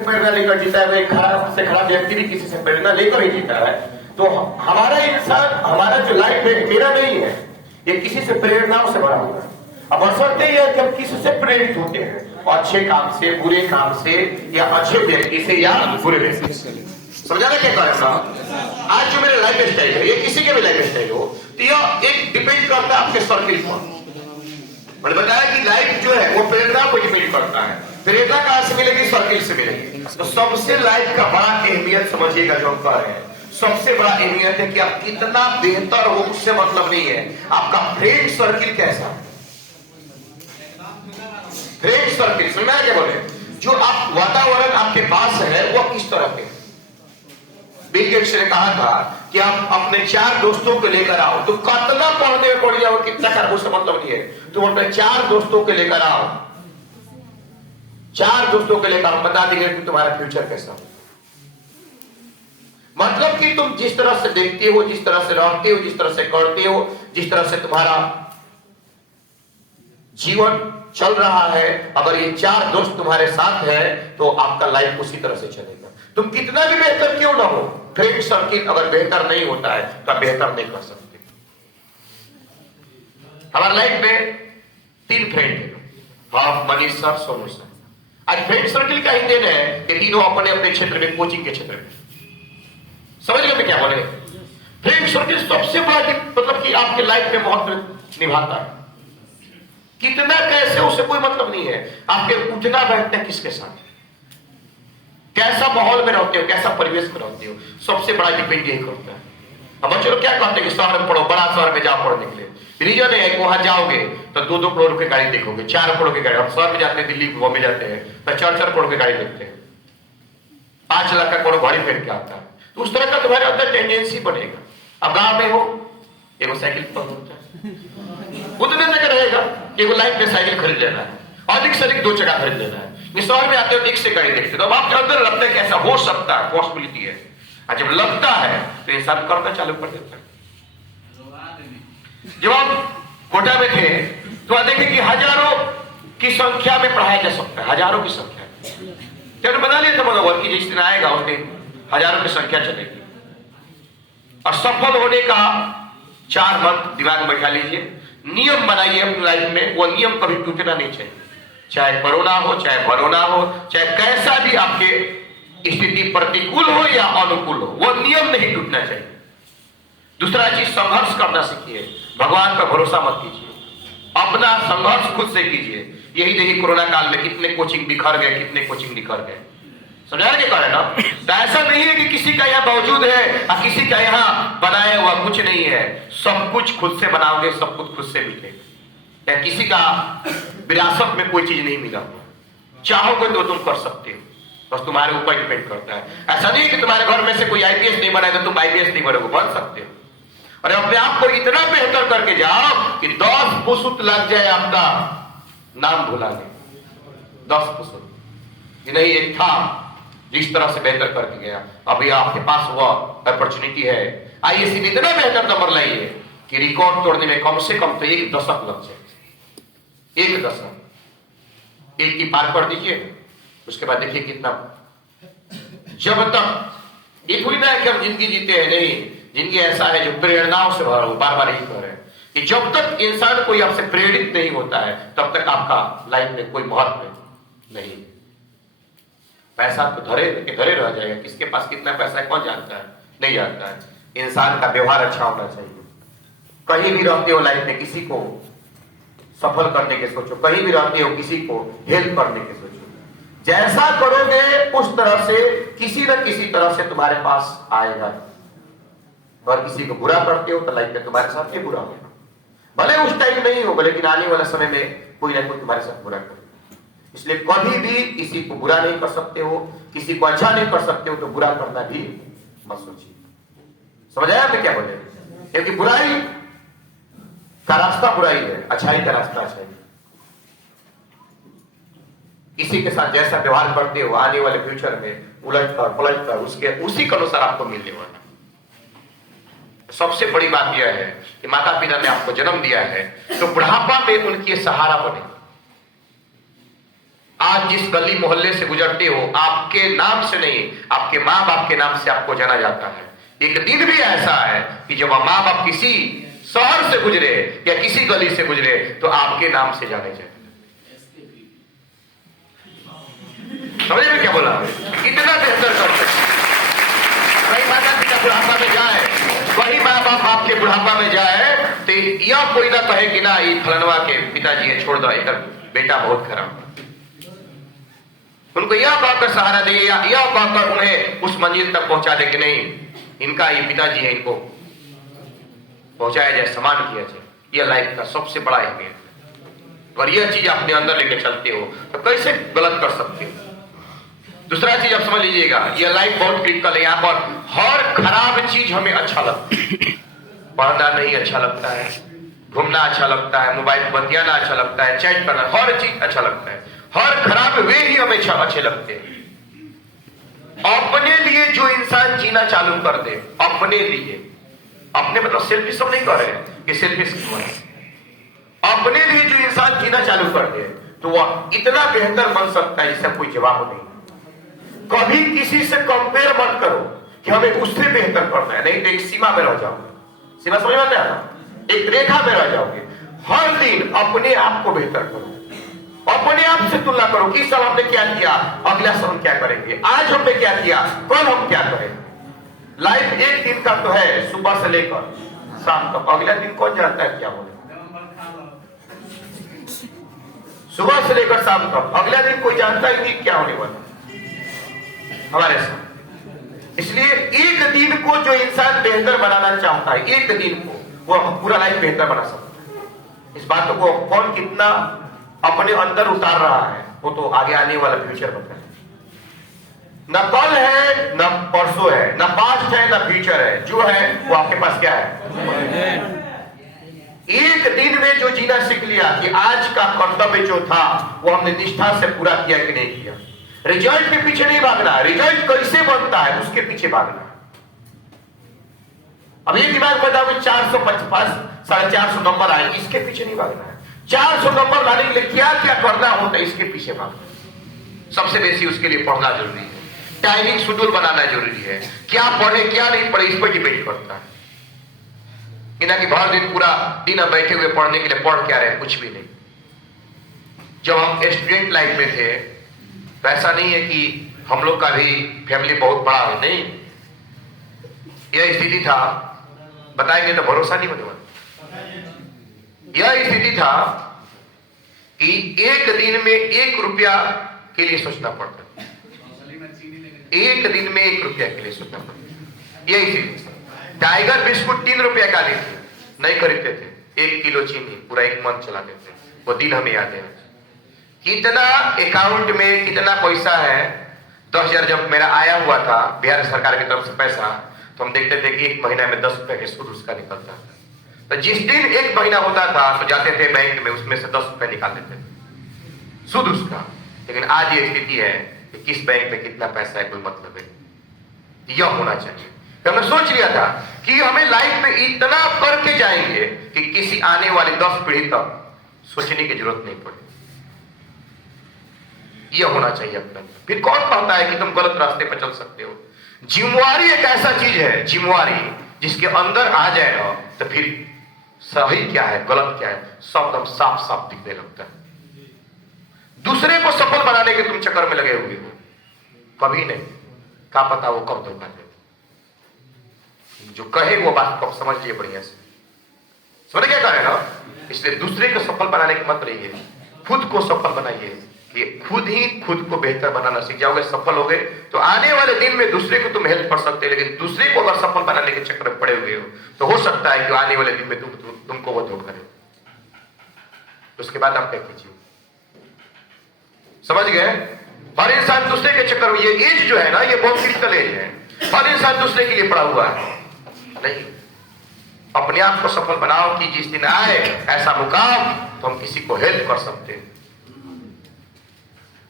प्रेरणा लेकर जीता है, वो एक खराब से खराब व्यक्ति भी किसी से प्रेरणा लेकर ही जीता है। तो हमारा इंसान, हमारा जो लाइफ है मेरा नहीं है, ये किसी से प्रेरणाओं से बड़ा होता है। अब बशर्ते ये है कि हम किसी से प्रेरित होते हैं, अच्छे काम से, बुरे काम से, या अच्छे व्यक्ति से या बुरे व्यक्ति से। समझाना क्या कह रहा हूं? आज जो मेरा लाइफ स्टाइल है, ये किसी के भी लाइफ स्टाइल हो, तो यह एक डिपेंड करता है आपके सर्किल पर। मैंने बताया कि लाइफ जो है वो प्रेरणा को डिपेंड करता है। प्रेरणा कहां से मिलेगी? सर्किल से मिलेगी। तो सबसे लाइफ का बड़ा अहमियत समझिएगा जो हम कह रहे हैं, सबसे बड़ा अहमियत है कि आप कितना बेहतर हो उससे मतलब नहीं है, आपका फ्रेंड सर्किल कैसा है। फ्रेंड सर्किल समझ में क्या बोले, जो आप वातावरण आपके पास है वो किस तरह के। बिल गेट्स ने कहा था कि आप अपने 4 दोस्तों को लेकर आओ, तो कितना पढ़ने में पड़ जाओ, कितना कर उससे मतलब नहीं है, तो अपने 4 दोस्तों को लेकर आओ, 4 दोस्तों को लेकर बता देंगे कि तुम्हारा फ्यूचर कैसा हो। मतलब कि तुम जिस तरह से देखते हो, जिस तरह से रहते हो, जिस तरह से करते हो, जिस तरह से तुम्हारा जीवन चल रहा है, अगर ये 4 दोस्त तुम्हारे साथ है तो आपका लाइफ उसी तरह से चलेगा। तुम कितना भी बेहतर क्यों ना हो, फ्रेंड सर्किल अगर बेहतर नहीं होता है तो आप बेहतर नहीं कर सकते। हमारे लाइफ में 3 फ्रेंड है, हम, मनीष सर, सोनू सर। आज फ्रेंड सर्किल का ही देन है कि तीनों अपने अपने क्षेत्र में, कोचिंग के क्षेत्र में, समझ गए मैं क्या बोले। फ्रेंड सर्किल सबसे बड़ा मतलब कि आपके लाइफ में महत्व निभाता है। कितना कैसे उससे कोई मतलब नहीं है, आपके उठना बैठना किसके साथ, कैसा माहौल में रहते हो, कैसा परिवेश में रहते हो, सबसे बड़ा डिपेंड यही करता है। अब बच्चों लोग क्या कहते हैं कि शहर में पढ़ो, बड़ा शहर में जाओ पढ़ने के लिए। रीजन है कि वहां जाओगे तो 2-2 करोड़ की गाड़ी देखोगे, 4 करोड़ की गाड़ी। हम शहर में जाते हैं, दिल्ली बॉम्बे जाते हैं तो 4-4 करोड़ की गाड़ी देखते हैं, 5 लाख का करोड़ गाड़ी फेर के आता है। तो उस तरह का तुम्हारे अंदर टेंडेंसी बनेगा। अब गांव में हो, एगो साइकिल पर होता है, उतने तक रहेगा कि एगो लाइफ में साइकिल खरीद लेना है, अधिक से अधिक 2 चक्का खरीद लेना है। शहर में आते हो, एक से गाड़ी देखते हो, तो अब आपके अंदर लगता है कि ऐसा हो सकता है, पॉसिबिलिटी है। और जब लगता है तो इंसान करना चालू कर देता है। जब आप कोटा में थे तो आप देखें कि हजारों की संख्या में पढ़ाया जा सकता है, हजारों की संख्या। तो बना लिया था मनोबल कि जिस दिन आएगा उस दिन हजारों की संख्या चलेगी। और सफल होने का 4 मंत्र दिमाग में बैठा लीजिए, नियम बनाइए अपनी लाइफ में, वो नियम कभी टूटना नहीं चाहिए। चाहे कोरोना हो, चाहे भरोना हो, चाहे कैसा भी आपके स्थिति प्रतिकूल हो या अनुकूल हो, वो नियम नहीं टूटना चाहिए। दूसरा चीज, संघर्ष करना सीखिए, भगवान पर भरोसा मत कीजिए, अपना संघर्ष खुद से कीजिए। यही देखिए कोरोना काल में कितने कोचिंग बिखर गए, कितने कोचिंग निखर गए। समझा के कारण ना, तो ऐसा नहीं है कि किसी का यहाँ मौजूद है और किसी का यहाँ बनाया हुआ कुछ नहीं है। सब कुछ खुद से बनाओगे, सब कुछ खुद से मिलेगा। या किसी का विरासत में कोई चीज नहीं मिला, चाहोगे तो तुम कर सकते हो, बस तुम्हारे ऊपर डिपेंड करता है। ऐसा नहीं कि तुम्हारे घर में से कोई आईपीएस नहीं बना तो तुम आईपीएस नहीं बनोगे, बन सकते हो। और अपने आप को इतना बेहतर करके जाओ कि 10 पुसुत लग जाए आपका नाम भुलाने, 10 पुसुत कि नहीं एक था जिस तरह से बेहतर करके गया, अभी आपके पास वो अपॉर्चुनिटी है, आईएससी में इतना बेहतर नंबर लाइए कि रिकॉर्ड तोड़ने में कम से कम तो 1 दशक लग जाए। 1 दशक, 1 की पार कर दीजिए, उसके बाद देखिए कितना। जब तक ये थोड़ी ना है कि हम जिंदगी जीते हैं, नहीं, जिंदगी ऐसा है जो प्रेरणाओं से भरा हो। बार बार यही कह रहे हैं कि जब तक इंसान कोई आपसे प्रेरित नहीं होता है तब तक आपका लाइफ में कोई महत्व नहीं। पैसा तो धरे रह जाएगा, किसके पास कितना पैसा है कौन जानता है, नहीं जानता है। इंसान का व्यवहार अच्छा होना चाहिए। कहीं भी रहते हो लाइफ में किसी को सफल करने के सोचो, कहीं भी रहते हो किसी को हेल्प करने के सोचो। जैसा करोगे उस तरह से किसी न किसी तरह से तुम्हारे पास आएगा। और किसी को बुरा करते हो तो लाइफ में तुम्हारे साथ ही बुरा होगा, भले उस टाइम नहीं होगा, लेकिन आने वाले समय में कोई ना कोई तुम्हारे साथ बुरा करेगा। इसलिए कभी भी किसी को बुरा नहीं कर सकते हो, किसी को अच्छा नहीं कर सकते हो, तो buरा करना भी मत सोचिए। समझ आया आपने क्या बोले? क्योंकि बुराई का रास्ता बुराई है, अच्छाई का रास्ता अच्छाई। किसी के साथ जैसा व्यवहार करते हो आने वाले फ्यूचर में उलट कर पलट कर उसके उसी के अनुसार आपको मिलने वाला। सबसे बड़ी बात यह है कि माता पिता ने आपको जन्म दिया है तो बुढ़ापा में उनकी सहारा बने। आज जिस गली मोहल्ले से गुजरते हो, आपके नाम से नहीं, आपके माँ बाप के नाम से आपको जाना जाता है। एक दिन भी ऐसा है कि जब माँ बाप किसी शहर से गुजरे या किसी गली से गुजरे तो आपके नाम से जाने जाए। समझ में क्या बोला? इतना बेहतर करते हैं। वही माता पिता बुढ़ापा में जाए, वही माँ बाप आपके बुढ़ापा में जाए तो यह कोई ना कहे कि ना ये फलनवा के पिताजी है, छोड़ दो, एक बेटा बहुत खराब। उनको यह कहकर सहारा दे, यह कहकर उन्हें उस मंजिल तक पहुंचा दे कि नहीं, इनका ये पिताजी है, इनको पहुंचाया जाए, सम्मान किया जाए। यह लाइफ का सबसे बड़ा अहमियत है। और यह चीज अपने अंदर लेके चलते हो तो कैसे गलत कर सकते हो? दूसरा चीज आप समझ लीजिएगा, यह लाइफ बहुत क्रिटिकल है। यहाँ पर हर खराब चीज हमें अच्छा लगता है। पढ़ना नहीं अच्छा लगता है, घूमना अच्छा लगता है, मोबाइल बतियाना अच्छा लगता है, चैट करना, हर चीज अच्छा लगता है। हर खराब वे ही हमें अच्छे लगते हैं। अपने लिए जो इंसान जीना चालू कर दे, अपने लिए, अपने मतलब सेल्फिश सब नहीं कर रहे हैं कि सेल्फिश क्यों है, अपने लिए जो इंसान जीना चालू कर दे तो वह इतना बेहतर बन सकता है जिसका कोई जवाब नहीं। कभी किसी से कंपेयर मत करो कि हमें उससे बेहतर करना है, नहीं तो एक सीमा में रह जाओगे। सीमा समझ में आता है ना? एक रेखा में रह जाओगे। हर दिन अपने आप को बेहतर करो, अपने आप से तुलना करो कि इस साल हमने क्या किया, अगला साल हम क्या करेंगे, आज हमने क्या किया, कल हम क्या करेंगे। लाइफ एक दिन का तो है, सुबह से लेकर शाम तक। अगला दिन कौन जानता है क्या बोले? सुबह से लेकर शाम तक, अगला दिन कोई जानता ही नहीं क्या होने वाला हमारे साथ। इसलिए एक दिन को जो इंसान बेहतर बनाना चाहता है, एक दिन को वो पूरा लाइफ बेहतर बना सकता है। इस बात को कौन कितना अपने अंदर उतार रहा है वो तो आगे आने वाला फ्यूचर बताए। न कल है, न परसों है, न पास्ट है, न फ्यूचर है। जो है वो आपके पास क्या है? एक दिन में जो जीना सीख लिया कि आज का कर्तव्य जो था वो हमने निष्ठा से पूरा किया कि नहीं किया। रिजल्ट के पीछे नहीं भागना, रिजल्ट कैसे बनता है उसके पीछे भागना। अब ये दिमाग बताओ कि 455 450 नंबर आए, इसके पीछे नहीं भागना है। 400 नंबर लाने के लिए क्या क्या करना होता है इसके पीछे भागना। सबसे बेसी उसके लिए पढ़ना जरूरी है, टाइमिंग शेड्यूल बनाना जरूरी है। क्या पढ़े क्या नहीं पढ़े इस पर डिपेंड करता है। ना कि भर दिन पूरा दिन बैठे हुए पढ़ने के लिए पढ़ क्या रहे, कुछ भी नहीं। जब हम स्टूडेंट लाइफ में थे तो ऐसा नहीं है कि हम लोग का भी फैमिली बहुत बड़ा है, नहीं। यह स्थिति था, बताएंगे तो भरोसा नहीं होने वाला। यह स्थिति था कि एक दिन में 1 रुपया के लिए सोचना पड़ता, एक दिन में 1 रुपया के लिए सोचना पड़ता। यही स्थिति। टाइगर बिस्कुट 3 रुपया का लेते नहीं खरीदते थे, 1 किलो चीनी पूरा 1 मंथ चलाते थे। वो दिन हमें याद है। कितना अकाउंट में कितना पैसा है। 10,000 जब मेरा आया हुआ था बिहार सरकार की तरफ से पैसा, तो हम देखते थे कि 1 महीना में 10 रुपए के सूद उसका निकलता था। तो जिस दिन 1 महीना होता था तो जाते थे बैंक में, उसमें से 10 रुपए निकाल लेते थे सूद उसका। लेकिन आज ये स्थिति है कि किस बैंक में कितना पैसा है कोई मतलब है। यह होना चाहिए। तो हमने सोच लिया था कि हमें लाइफ में इतना करके जाएंगे कि किसी आने वाली 10 पीढ़ी तक सोचने की जरूरत नहीं पड़े। यह होना चाहिए अपना। फिर कौन कहता है कि तुम गलत रास्ते पर चल सकते हो? जिम्मेवारी एक ऐसा चीज है, जिम्मेवारी जिसके अंदर आ जाए ना तो फिर सही क्या है गलत क्या है सब एकदम साफ साफ दिखने लगता है। दूसरे को सफल बनाने के तुम चक्कर में लगे हुए हो, कभी नहीं। क्या पता वो कब धोखा दे। जो कहे वो बात को समझ लिए बढ़िया से, समझ क्या कह रहे ना। इसलिए दूसरे को सफल बनाने की मत रहिए, खुद को सफल बनाइए कि खुद ही खुद को बेहतर बनाना सीख जाओगे, सफल होगे तो आने वाले दिन में दूसरे को तुम हेल्प कर सकते हो। लेकिन दूसरे को अगर सफल बनाने के चक्कर में पड़े हुए हो तो हो सकता है कि आने वाले दिन में तुमको वो धोखा दे। उसके बाद आप क्या कीजिए? समझ गए? हर इंसान दूसरे के चक्कर में, ये एज जो है ना ये बहुत क्रिटिकल एज है। हर इंसान दूसरे के लिए पड़ा हुआ है। नहीं, अपने आप को सफल बनाओ कि जिस दिन आए ऐसा मुकाम तो हम किसी को हेल्प कर सकते हैं।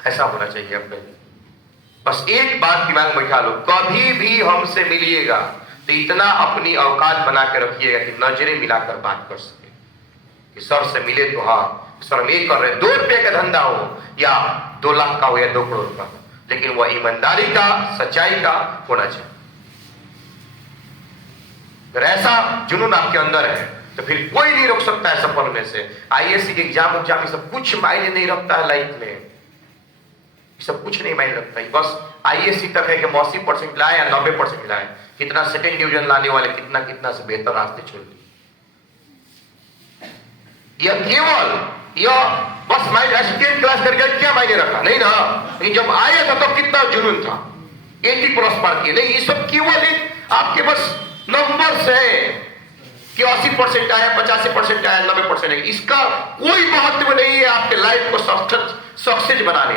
ऐसा होना चाहिए अपने। बस एक बात दिमाग में बैठा लो, कभी भी हमसे मिलिएगा तो इतना अपनी औकात बना के रखिएगा कि नजरें मिलाकर बात कर सके कि सर से मिले तो हाँ सर हम ये कर रहे हैं, 2 रुपये का धंधा हो या 2 लाख का हो या 2 करोड़ का, लेकिन वह ईमानदारी का, सच्चाई का होना चाहिए। अगर ऐसा जुनून आपके अंदर है तो फिर कोई नहीं रोक सकता है सफल होने से। आईएएस के एग्जाम सब कुछ मायने नहीं रखता है लाइफ में, सब कुछ नहीं मायने रखता है। बस आईएएस तक है कि 80% लाए या 90% लाए, कितना सेकंड डिवीजन लाने वाले कितना कितना से बेहतर रास्ते छोड़ दिए। यह केवल यह बस माइंड 10th क्लास करके क्या मायने रखा नहीं ना, लेकिन जब आया था तब कितना जुनून था, 80+ मार्क के नहीं। ये सब केवल एक आपके बस नंबर्स है कि 80% आया, 85% आया, 90% है, इसका कोई महत्व नहीं है आपके लाइफ को सक्सेस बनाने।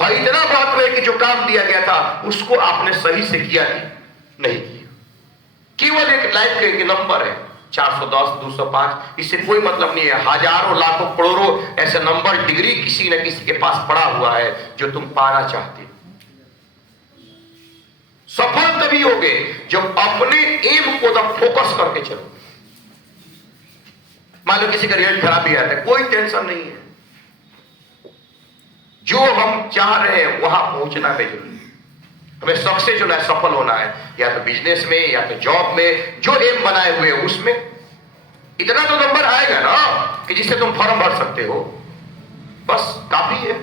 हाँ, इतना महत्व है कि जो काम दिया गया था उसको आपने सही से किया नहीं किया। केवल एक लाइफ का एक नंबर है, 410, 205, इससे कोई मतलब नहीं है। हजारों लाखों करोड़ों ऐसे नंबर, डिग्री किसी न किसी के पास पड़ा हुआ है जो तुम पाना चाहते हो। सफल तभी होगे जब अपने एम को एकदम फोकस करके चलो। मान लो किसी का रिजल्ट खराब भी आता है, कोई टेंशन नहीं है। जो हम चाह रहे हैं वहां पहुंचना है जरूरी है। हमें सक्सेस होना है, सफल होना है, या तो बिजनेस में या तो जॉब में, जो एम बनाए हुए हैं उसमें इतना तो नंबर आएगा ना कि जिससे तुम फॉर्म भर सकते हो, बस काफी है।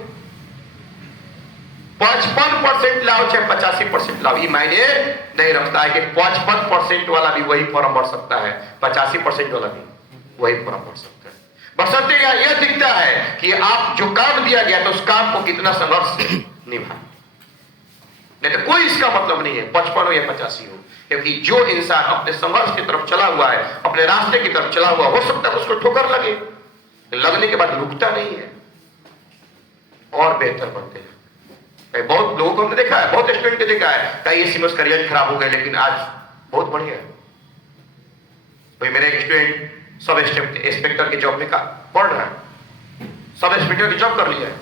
55% लाओ चाहे 85% लाओ, ये मायने नहीं रखता है कि 55% वाला भी वही फॉर्म भर सकता है, 85% वाला भी वही फॉर्म भर सकता है। बशर्ते यह दिखता है कि आप जो काम दिया गया तो उस काम को कितना संघर्ष से निभाए। नहीं तो कोई इसका मतलब नहीं है 55 हो या 85 हो, क्योंकि जो इंसान अपने संघर्ष की तरफ चला हुआ है, अपने रास्ते की तरफ चला हुआ, हो सकता है उसको ठोकर लगे, लगने के बाद रुकता नहीं है और बेहतर बनते हैं। बहुत लोगों को हमने देखा है, बहुत स्टूडेंट को देखा है, कई एसी में उसका रिजल्ट खराब हो गया लेकिन आज बहुत बढ़िया है। भाई मेरा एक स्टूडेंट सब इंस्पेक्टर के जॉब में पढ़ रहा है, सब इंस्पेक्टर की जॉब कर लिया है।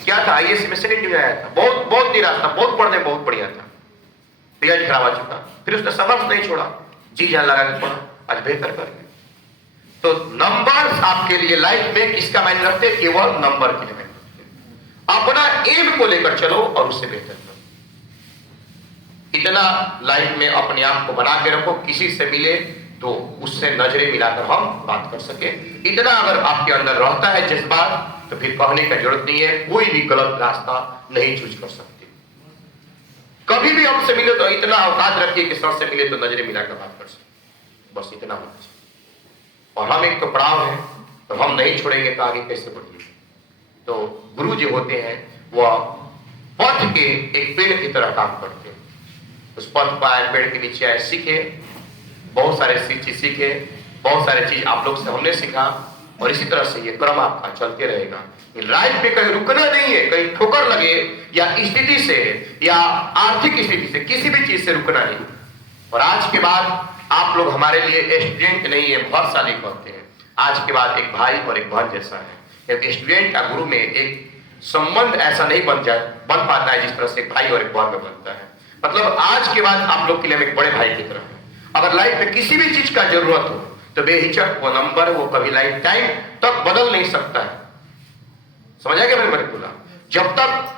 क्या था, आईएएस में सेकंड डिवीजन आया था, बहुत निराश था, बहुत पढ़ने में बहुत बढ़िया था, रिजल्ट खराब आ चुका, फिर उसने संघर्ष नहीं छोड़ा, जी जान लगा के पढ़ा, आज बेहतर कर गया। तो नंबर्स आपके लिए लाइफ में किसका मायने रखते हैं? केवल नंबर के लिए। अपना एम को लेकर चलो और उससे बेहतर करो। इतना लाइफ में अपने आप को बना के रखो, किसी से मिले तो उससे नजरें मिलाकर हम बात कर सके। इतना अगर आपके अंदर रहता है जज्बात, तो फिर कहने का जरूरत नहीं है, कोई भी गलत रास्ता नहीं चूज कर सकते। कभी भी हमसे मिले तो इतना औकात रखिए कि सर से मिले तो नजरें मिलाकर बात कर सके, बस इतना होना चाहिए। और हम एक तो पड़ाव है, तो हम नहीं छोड़ेंगे तो आगे कैसे बढ़ेंगे। तो गुरु जो होते हैं वह पथ के एक पेड़ की तरह काम करते हैं। उस पथ पर आए, पेड़ के नीचे आए, सीखे, बहुत सारे चीज सीखे, बहुत सारे चीज आप लोग से हमने सीखा, और इसी तरह से ये क्रम आपका चलते रहेगा। लाइफ में कहीं रुकना नहीं है, कहीं ठोकर लगे या स्थिति से या आर्थिक स्थिति से, किसी भी चीज से रुकना नहीं। और आज के बाद आप लोग हमारे लिए स्टूडेंट नहीं है, बहुत सारे कहते हैं, आज के बाद एक भाई और एक बहन जैसा है। क्योंकि स्टूडेंट का गुरु में एक संबंध ऐसा नहीं बन पाता है जिस तरह से एक भाई और एक बहन में बनता है। मतलब आज के बाद आप लोग के लिए एक बड़े भाई की तरह है। अगर लाइफ में किसी भी चीज का जरूरत हो तो बेहिचक वो नंबर वो कभी लाइफ टाइम तक बदल नहीं सकता है। समझ आ गया मैंने बोला? जब तक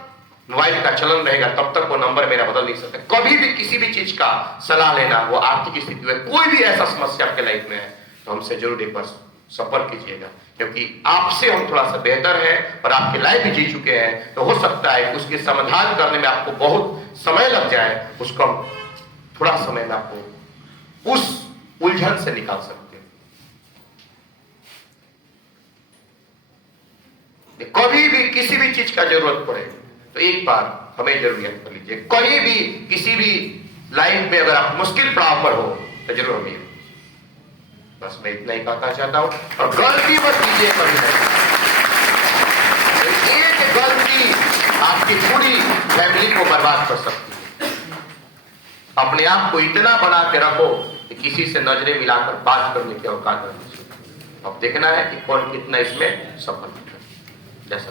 मोबाइल का चलन रहेगा तब तक वो नंबर मेरा बदल नहीं सकता। कभी भी किसी भी चीज का सलाह लेना, वो आर्थिक स्थिति में कोई भी ऐसा समस्या आपके लाइफ में है तो हमसे जरूर एक बार संपर्क कीजिएगा, क्योंकि आपसे हम थोड़ा सा बेहतर है और आपकी लाइफ भी जी चुके हैं। तो हो सकता है उसके समाधान करने में आपको बहुत समय लग जाए, उसको हम थोड़ा समय में आपको उस उलझन से निकाल सकते हैं। कभी भी किसी भी चीज का जरूरत पड़े तो एक बार हमें जरूर याद कर लीजिए। कहीं भी किसी भी लाइफ में अगर आप मुश्किल पड़ाव पर हो तो जरूर हमें, बस मैं इतना ही कहना चाहता हूं। और गलती मत कीजिए कभी नहीं, एक गलती आपकी पूरी फैमिली को बर्बाद कर सकती है। अपने आप को इतना बना के रखो कि किसी से नजरें मिलाकर बात करने की औकात रखनी चाहिए। अब देखना है कि कौन कितना इसमें सफल होता है। जैसा